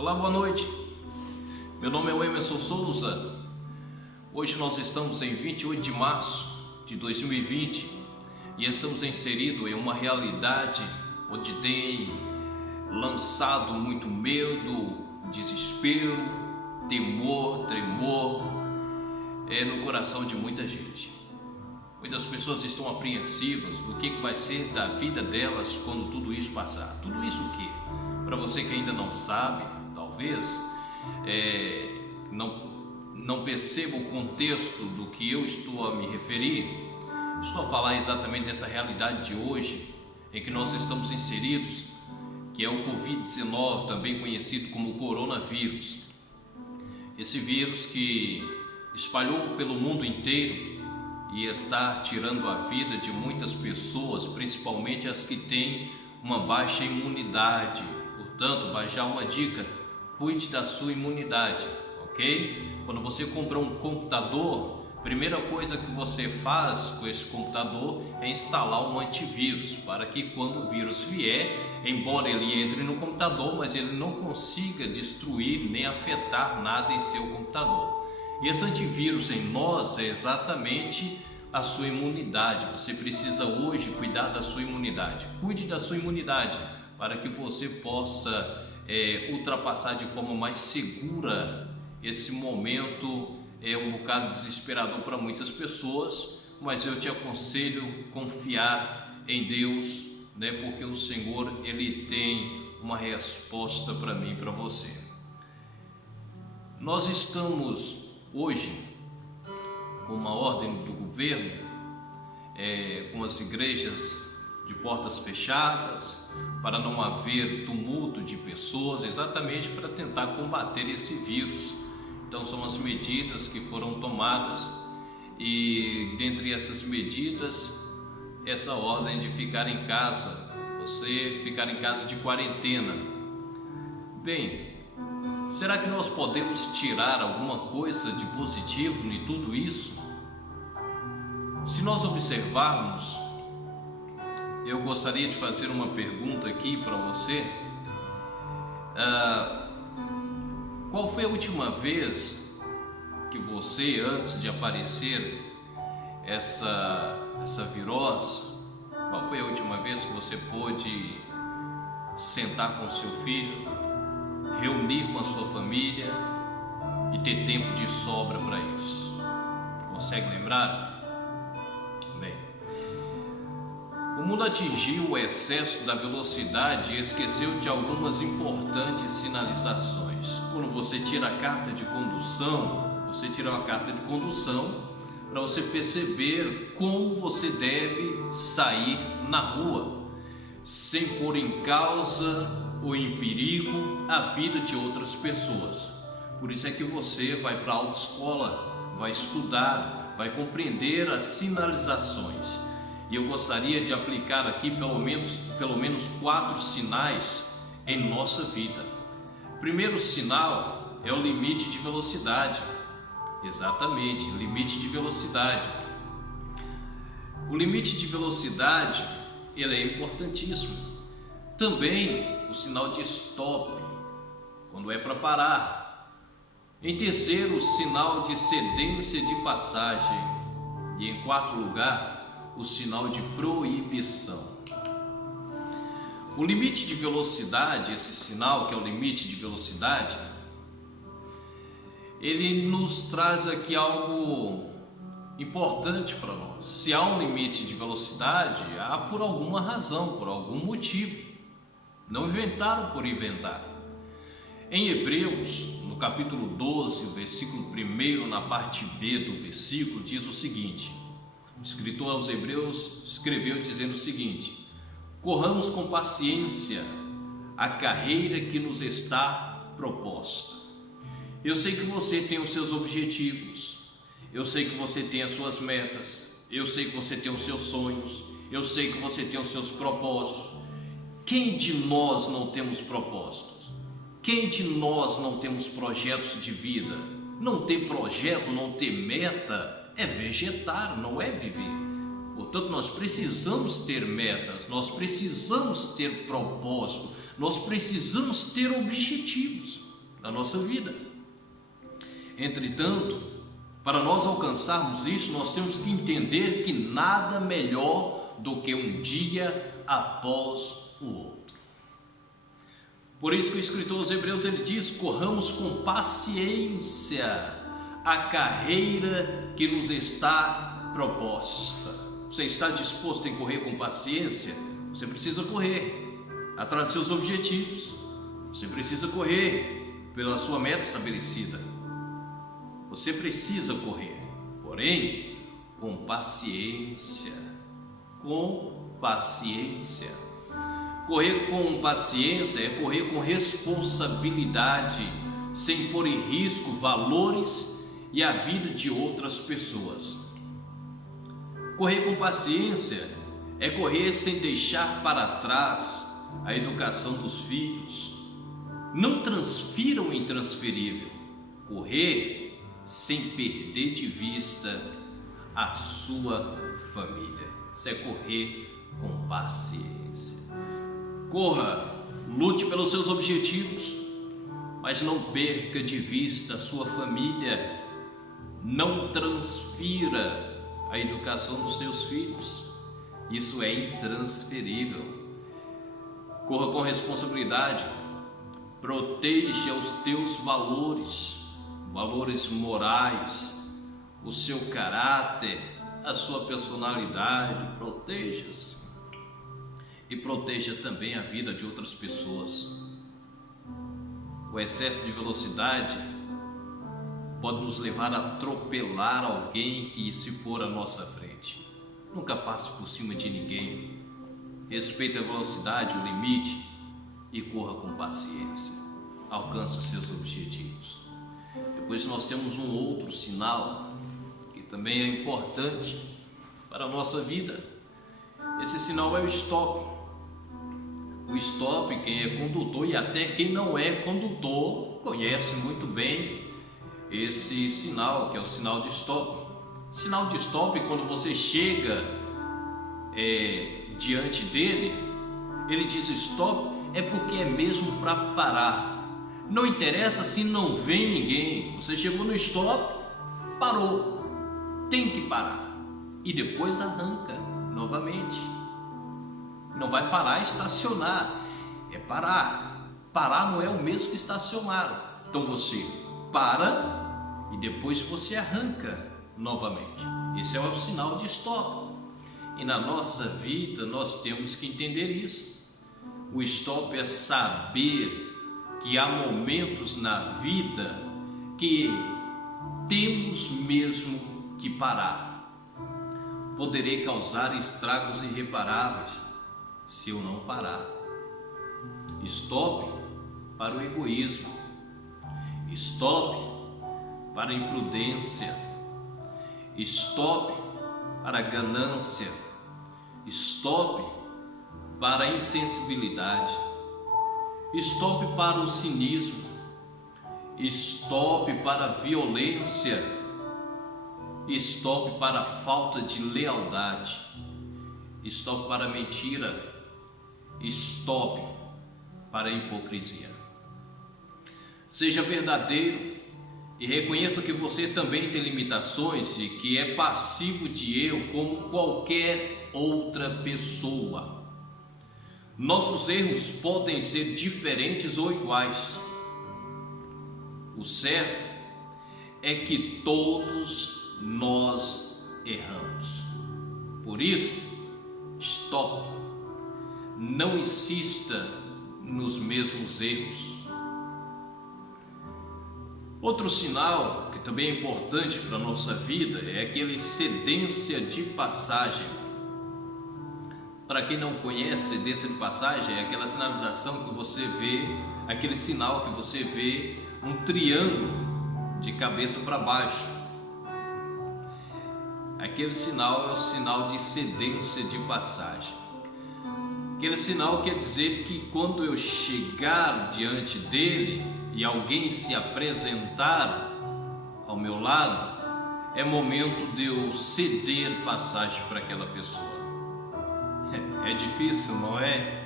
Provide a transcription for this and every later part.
Olá, boa noite. Meu nome é Emerson Souza. Hoje nós estamos em 28 de março de 2020 e estamos inseridos em uma realidade onde tem lançado muito medo, desespero, temor, tremor no coração de muita gente. Muitas pessoas estão apreensivas do que vai ser da vida delas quando tudo isso passar. Tudo isso o quê? Para você que ainda não sabe, talvez não perceba o contexto do que eu estou a me referir. Estou a falar exatamente dessa realidade de hoje em que nós estamos inseridos, que é o Covid-19, também conhecido como coronavírus. Esse vírus que espalhou pelo mundo inteiro e está tirando a vida de muitas pessoas, principalmente as que têm uma baixa imunidade. Portanto, vai já uma dica: cuide da sua imunidade, ok? Quando você compra um computador, a primeira coisa que você faz com esse computador é instalar um antivírus, para que quando o vírus vier, embora ele entre no computador, mas ele não consiga destruir nem afetar nada em seu computador. E esse antivírus em nós é exatamente a sua imunidade. Você precisa hoje cuidar da sua imunidade. Cuide da sua imunidade para que você possa ultrapassar de forma mais segura esse momento. É um bocado desesperador para muitas pessoas, mas eu te aconselho confiar em Deus, né? Porque o Senhor, Ele tem uma resposta para mim e para você. Nós estamos hoje com uma ordem do governo, com as igrejas de portas fechadas, para não haver tumulto de pessoas, exatamente para tentar combater esse vírus. Então são as medidas que foram tomadas, e dentre essas medidas, essa ordem de ficar em casa, você ficar em casa de quarentena. Bem, será que nós podemos tirar alguma coisa de positivo em tudo isso? Se nós observarmos, eu gostaria de fazer uma pergunta aqui para você. Qual foi a última vez que você, antes de aparecer essa virose, qual foi a última vez que você pôde sentar com seu filho, reunir com a sua família e ter tempo de sobra para isso? Consegue lembrar? Bem, o mundo atingiu o excesso da velocidade e esqueceu de algumas importantes sinalizações. Quando você tira a carta de condução, você tira uma carta de condução para você perceber como você deve sair na rua, sem pôr em causa ou em perigo a vida de outras pessoas. Por isso é que você vai para a autoescola, vai estudar, vai compreender as sinalizações. E eu gostaria de aplicar aqui pelo menos 4 sinais em nossa vida. O primeiro sinal é o limite de velocidade. Exatamente, limite de velocidade. O limite de velocidade, ele é importantíssimo. Também o sinal de stop, quando é para parar. Em terceiro, o sinal de cedência de passagem. E em quarto lugar, o sinal de proibição. O limite de velocidade, esse sinal que é o limite de velocidade, ele nos traz aqui algo importante para nós. Se há um limite de velocidade, há por alguma razão, por algum motivo. Não inventaram por inventar. Em Hebreus, no capítulo 12, o versículo 1, na parte B do versículo, diz o seguinte: o escritor aos Hebreus escreveu dizendo o seguinte: corramos com paciência a carreira que nos está proposta. Eu sei que você tem os seus objetivos, eu sei que você tem as suas metas, eu sei que você tem os seus sonhos, eu sei que você tem os seus propósitos. Quem de nós não temos propósitos? Quem de nós não temos projetos de vida? Não ter projeto, não ter meta é vegetar, não é viver. Portanto, nós precisamos ter metas, nós precisamos ter propósito, nós precisamos ter objetivos. da nossa vida. Entretanto, para nós alcançarmos isso, nós temos que entender que nada melhor do que um dia após o outro. Por isso que o escritor aos Hebreus ele diz: corramos com paciência a carreira que nos está proposta. Você está disposto em correr com paciência? Você precisa correr atrás dos seus objetivos. Você precisa correr pela sua meta estabelecida. Você precisa correr, porém, com paciência. Com paciência. Correr com paciência é correr com responsabilidade, sem pôr em risco valores e a vida de outras pessoas. Correr com paciência é correr sem deixar para trás a educação dos filhos. Não transfira o intransferível. Correr sem perder de vista a sua família. Isso é correr com paciência. Corra, lute pelos seus objetivos, mas não perca de vista a sua família. Não transfira a educação dos seus filhos. Isso é intransferível. Corra com responsabilidade. Proteja os teus valores morais, o seu caráter, a sua personalidade. Proteja-se e proteja também a vida de outras pessoas. O excesso de velocidade pode nos levar a atropelar alguém que se pôr à nossa frente. Nunca passe por cima de ninguém. Respeite a velocidade, o limite e corra com paciência. Alcance os seus objetivos. Depois nós temos um outro sinal que também é importante para a nossa vida. Esse sinal é o stop. O stop, quem é condutor e até quem não é condutor conhece muito bem esse sinal, que é o sinal de stop. Sinal de stop, quando você chega diante dele, ele diz stop, é porque é mesmo para parar. Não interessa se não vem ninguém. Você chegou no stop, parou. Tem que parar. E depois arranca novamente. Não vai parar e estacionar. É parar. Parar não é o mesmo que estacionar. Então você para e depois você arranca novamente. Esse é o sinal de stop. E na nossa vida nós temos que entender isso. O stop é saber que há momentos na vida que temos mesmo que parar. Poderei causar estragos irreparáveis se eu não parar. Stop para o egoísmo. Stop para a imprudência. Stop para a ganância. Stop para a insensibilidade. Stop para o cinismo. Stop para a violência. Stop para a falta de lealdade. Stop para a mentira. Stop para a hipocrisia. Seja verdadeiro e reconheça que você também tem limitações e que é passivo de erro como qualquer outra pessoa. Nossos erros podem ser diferentes ou iguais. O certo é que todos nós erramos. Por isso, stop. Não insista nos mesmos erros. Outro sinal que também é importante para a nossa vida é aquele cedência de passagem. Para quem não conhece, cedência de passagem é aquela sinalização que você vê, aquele sinal que você vê um triângulo de cabeça para baixo. Aquele sinal é o sinal de cedência de passagem. Aquele sinal quer dizer que quando eu chegar diante dele e alguém se apresentar ao meu lado, é momento de eu ceder passagem para aquela pessoa. É difícil, não é?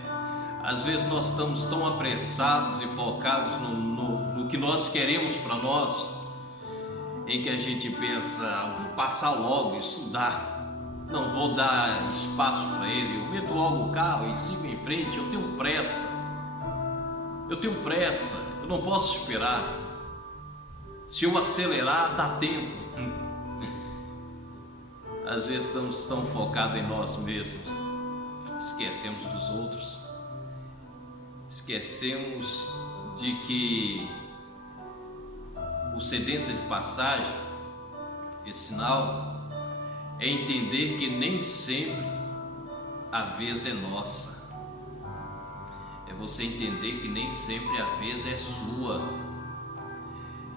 Às vezes nós estamos tão apressados e focados no do que nós queremos para nós, em que a gente pensa, vou passar logo, estudar, não vou dar espaço para ele, eu meto logo o carro e sigo em frente, eu tenho pressa, eu não posso esperar, se eu acelerar dá tempo. Às vezes estamos tão focados em nós mesmos, esquecemos dos outros, esquecemos de que o cedência de passagem, esse sinal, é entender que nem sempre a vez é nossa. É você entender que nem sempre a vez é sua.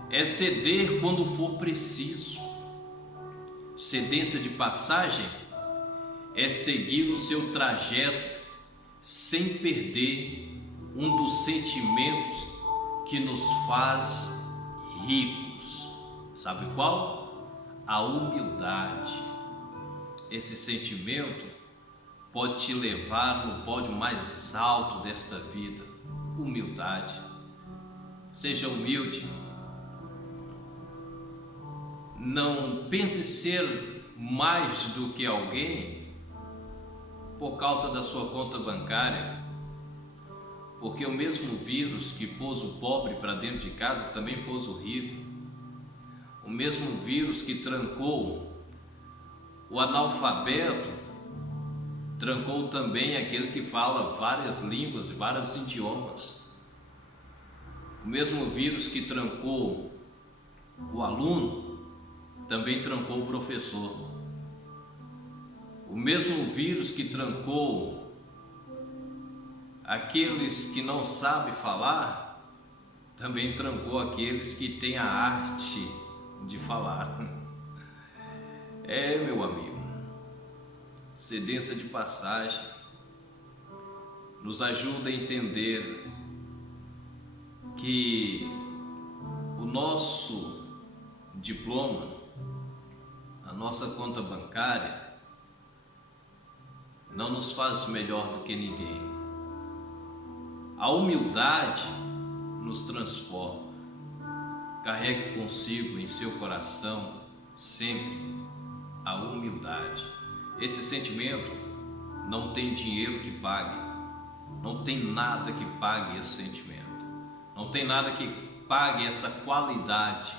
É ceder quando for preciso. Cedência de passagem é seguir o seu trajeto sem perder um dos sentimentos que nos faz ricos. Sabe qual? A humildade. Esse sentimento pode te levar no pódio mais alto desta vida. Humildade. Seja humilde. Não pense ser mais do que alguém por causa da sua conta bancária, porque o mesmo vírus que pôs o pobre para dentro de casa também pôs o rico. O mesmo vírus que trancou o analfabeto trancou também aquele que fala várias línguas e vários idiomas. O mesmo vírus que trancou o aluno também trancou o professor. O mesmo vírus que trancou aqueles que não sabem falar, também trancou aqueles que têm a arte de falar. Meu amigo, cedência de passagem nos ajuda a entender que o nosso diploma, a nossa conta bancária, não nos faz melhor do que ninguém. A humildade nos transforma. Carregue consigo em seu coração sempre a humildade. Esse sentimento não tem dinheiro que pague, não tem nada que pague esse sentimento, não tem nada que pague essa qualidade,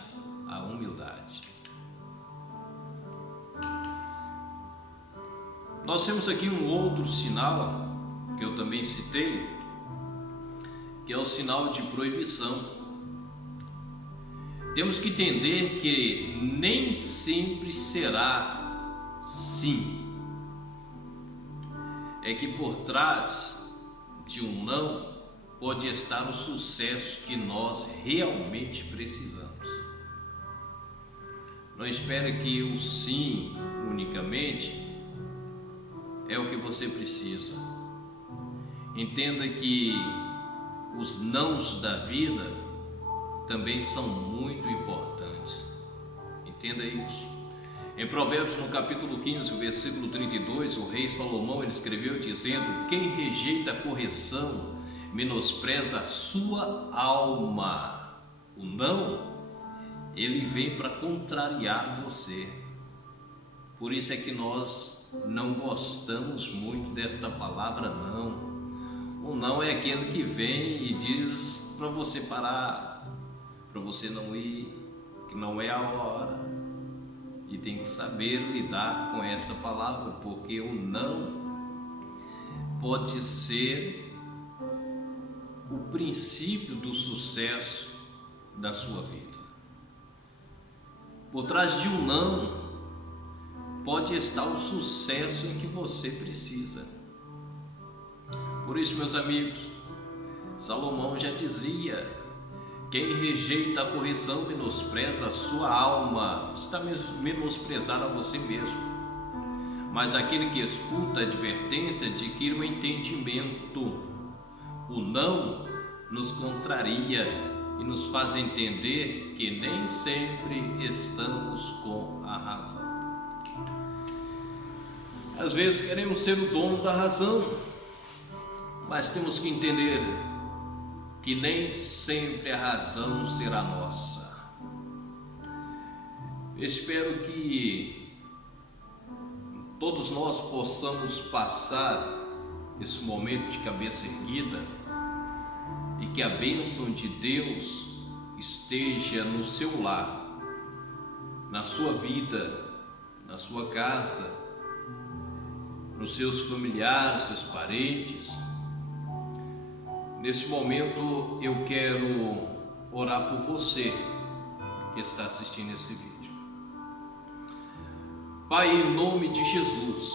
a humildade. Nós temos aqui um outro sinal que eu também citei, que é o sinal de proibição. Temos que entender que nem sempre será sim. É que por trás de um não pode estar o sucesso que nós realmente precisamos. Não espere que o sim unicamente é o que você precisa. Entenda que os nãos da vida também são muito importantes. Entenda isso. Em Provérbios, no capítulo 15, versículo 32, o rei Salomão ele escreveu dizendo: quem rejeita a correção menospreza a sua alma. O não, ele vem para contrariar você. Por isso é que nós não gostamos muito desta palavra não. O não é aquele que vem e diz para você parar, para você não ir, que não é a hora. E tem que saber lidar com essa palavra, porque o não pode ser o princípio do sucesso da sua vida. Por trás de um não pode estar o sucesso em que você precisa. Por isso, meus amigos, Salomão já dizia: quem rejeita a correção menospreza a sua alma. Você está menosprezando a você mesmo. Mas aquele que escuta a advertência adquire um entendimento. O não nos contraria e nos faz entender que nem sempre estamos com a razão. Às vezes queremos ser o dono da razão, mas temos que entender que nem sempre a razão será nossa. Espero que todos nós possamos passar esse momento de cabeça erguida e que a bênção de Deus esteja no seu lar, na sua vida, na sua casa, nos seus familiares, seus parentes. Nesse momento eu quero orar por você que está assistindo esse vídeo. Pai, em nome de Jesus,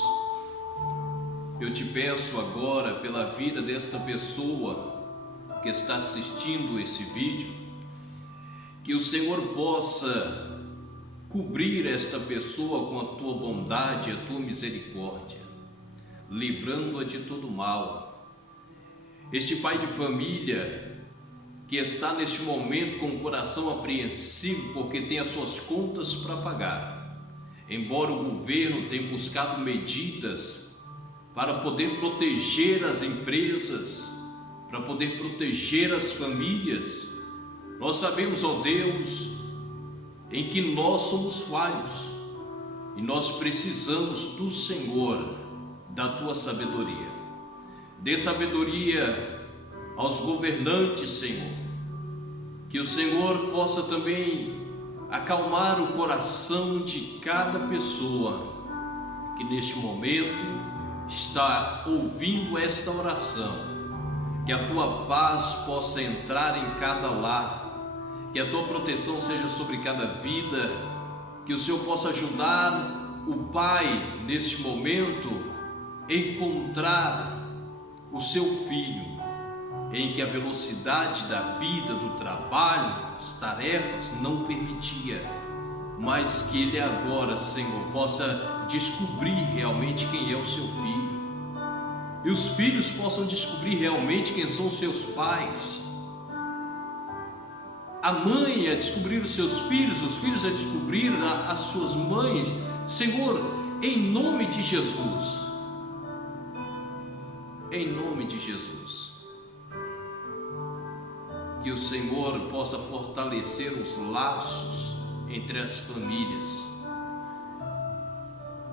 eu te peço agora pela vida desta pessoa que está assistindo esse vídeo, que o Senhor possa cobrir esta pessoa com a tua bondade e a tua misericórdia, livrando-a de todo mal. Este pai de família que está neste momento com o coração apreensivo porque tem as suas contas para pagar, embora o governo tenha buscado medidas para poder proteger as empresas, para poder proteger as famílias, nós sabemos, ó Deus, em que nós somos falhos e nós precisamos do Senhor, da tua sabedoria. Dê sabedoria aos governantes, Senhor, que o Senhor possa também acalmar o coração de cada pessoa que neste momento está ouvindo esta oração, que a tua paz possa entrar em cada lar, que a tua proteção seja sobre cada vida, que o Senhor possa ajudar o pai neste momento a encontrar o seu filho, em que a velocidade da vida, do trabalho, as tarefas não permitia, mas que ele agora, Senhor, possa descobrir realmente quem é o seu filho, e os filhos possam descobrir realmente quem são os seus pais, a mãe a descobrir os seus filhos, os filhos a descobrir as suas mães. Senhor, em nome de Jesus, em nome de Jesus, que o Senhor possa fortalecer os laços entre as famílias,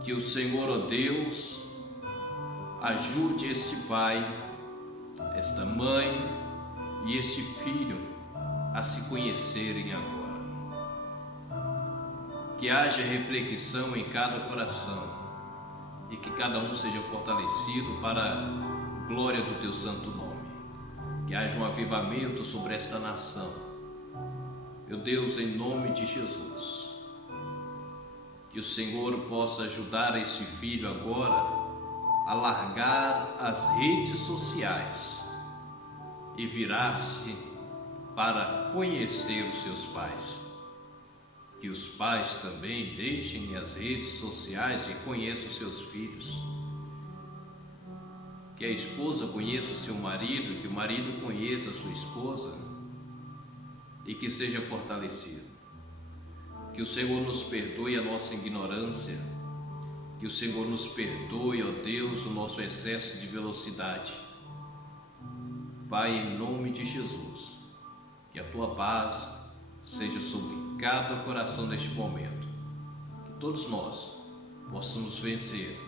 que o Senhor, ó Deus, ajude este pai, esta mãe e este filho a se conhecerem agora, que haja reflexão em cada coração e que cada um seja fortalecido para a glória do teu santo nome, que haja um avivamento sobre esta nação, meu Deus, em nome de Jesus, que o Senhor possa ajudar este filho agora a largar as redes sociais e virar-se para conhecer os seus pais, que os pais também deixem as redes sociais e conheçam os seus filhos, que a esposa conheça o seu marido, que o marido conheça a sua esposa e que seja fortalecido. Que o Senhor nos perdoe a nossa ignorância, que o Senhor nos perdoe, ó Deus, o nosso excesso de velocidade. Pai, em nome de Jesus, que a tua paz seja sobre cada coração neste momento, que todos nós possamos vencer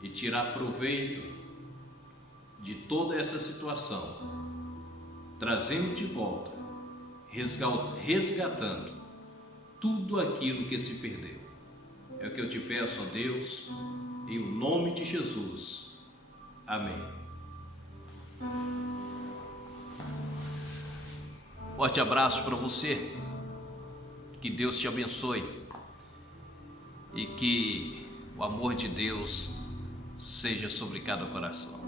e tirar proveito de toda essa situação, trazendo de volta, resgatando tudo aquilo que se perdeu. É o que eu te peço, ó Deus, em o nome de Jesus. Amém. Forte abraço para você, que Deus te abençoe e que o amor de Deus seja sobre cada coração.